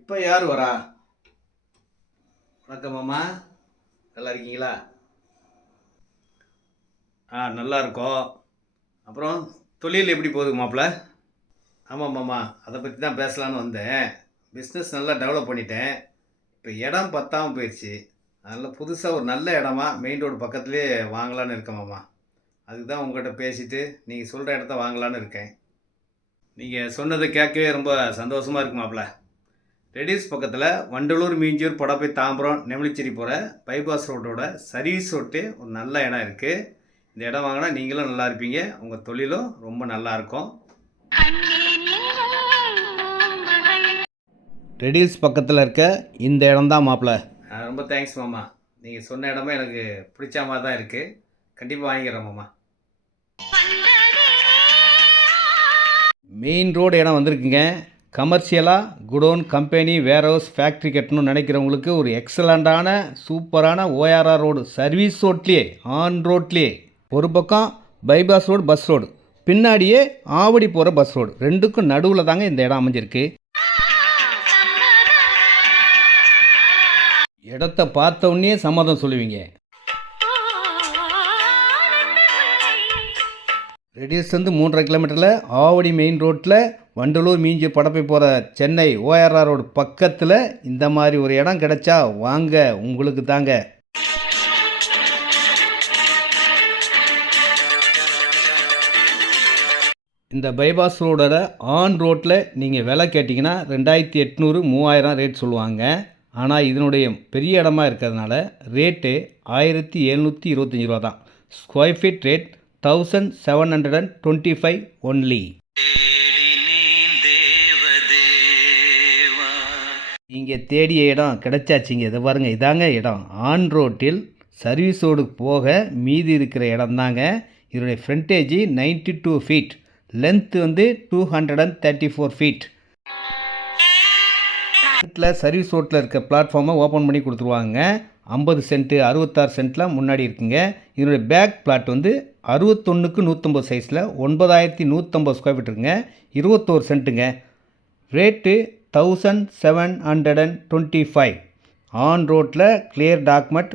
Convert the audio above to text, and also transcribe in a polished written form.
இப்போ யார் வரா? வணக்கம் மாமா, நல்லா இருக்கீங்களா? நல்லா இருக்கோம். அப்புறம் தொழில் எப்படி போகுது மாப்பிள்ள? ஆமாம் மாமா, அதை பற்றி தான் பேசலான்னு வந்தேன். பிஸ்னஸ் நல்லா டெவலப் பண்ணிட்டேன். இப்போ இடம் பத்தாமல் போயிடுச்சு. அதனால் புதுசாக ஒரு நல்ல இடமா மெயின் ரோடு பக்கத்துலேயே வாங்கலான்னு இருக்கேன் மாமா. அதுக்கு தான் உங்கள்கிட்ட பேசிவிட்டு நீங்கள் சொல்கிற இடத்த வாங்கலான்னு இருக்கேன். நீங்கள் சொன்னதை கேட்கவே ரொம்ப சந்தோஷமாக இருக்கு மாப்பிள்ள. ரெடியூஸ் பக்கத்தில் வண்டலூர், மீஞ்சூர், படப்பை, தாம்பரம், நெமிலிச்சேரி போகிற பைபாஸ் ரோட்டோட சர்வீஸ் ரோட்டே ஒரு நல்ல இடம் இருக்குது. இந்த இடம் வாங்கினா நீங்களும் நல்லா இருப்பீங்க, உங்கள் தொழிலும் ரொம்ப நல்லாயிருக்கும். ரெடியூஸ் பக்கத்தில் இருக்க இந்த இடம் தான் மாப்பிள்ள. ரொம்ப தேங்க்ஸ் மாமா. நீங்கள் சொன்ன இடமே எனக்கு பிடிச்ச மாதிரி தான் இருக்குது. கண்டிப்பாக வாங்கிக்கிறேன் மாமா. மெயின் ரோடு இடம் வந்திருக்குங்க. கமர்ஷியலாக குடோன், கம்பெனி, வேர்ஹவுஸ், ஃபேக்ட்ரி கட்டணும்னு நினைக்கிறவங்களுக்கு ஒரு எக்ஸலண்ட்டான சூப்பரான ஓஆர்ஆர் ரோடு, சர்வீஸ் ரோட்லேயே, ஆன் ரோட்லேயே. ஒரு பக்கம் பைபாஸ் ரோடு, பஸ் ரோடு, பின்னாடியே ஆவடி போகிற பஸ் ரோடு, ரெண்டுக்கும் நடுவில் தாங்க இந்த இடம் அமைஞ்சிருக்கு. இடத்த பார்த்த உடனே சம்மதம் சொல்லுவீங்க. ரெடியூஸ் வந்து 3.5 கிலோமீட்டரில் ஆவடி மெயின் ரோட்டில் வண்டலூர், மீஞ்சூர், படப்பை போகிற சென்னை ஓஆர்ஆர் ரோடு பக்கத்தில் இந்த மாதிரி ஒரு இடம் கிடைச்சா வாங்க, உங்களுக்கு தாங்க. இந்த பைபாஸ் ரோடோட ஆன் ரோட்டில் நீங்கள் விலை கேட்டிங்கன்னா 2800, 3000 ரேட் சொல்லுவாங்க. ஆனால் இதனுடைய பெரிய இடமா இருக்கிறதுனால ரேட்டு 1725 ரூபா தான். Square feet rate 1725 only. நீங்கள் தேடிய இடம் கிடைச்சாச்சிங்க. இதை பாருங்கள், இதாங்க இடம். ஆன் ரோட்டில் சர்வீஸ் ரோடுக்கு போக மீதி இருக்கிற இடம் தாங்க. இதனுடைய ஃப்ரண்டேஜ் 92 ஃபீட், லென்த்து வந்து 234 ஃபீட். சர்வீஸ் ரோட்டில் இருக்க பிளாட்ஃபார்மை ஓப்பன் பண்ணி கொடுத்துருவாங்க. 50 சென்ட்டு, 66 சென்ட்லாம் முன்னாடி இருக்குங்க. இதனுடைய பேக் பிளாட் வந்து 61க்கு 150 சைஸில் 9150 ஸ்கொயர் ஃபீட் இருக்குங்க. 21 சென்ட்டுங்க. ரேட்டு 1725. ஆன் ரோட்டில் கிளியர் டாக்குமெண்ட்,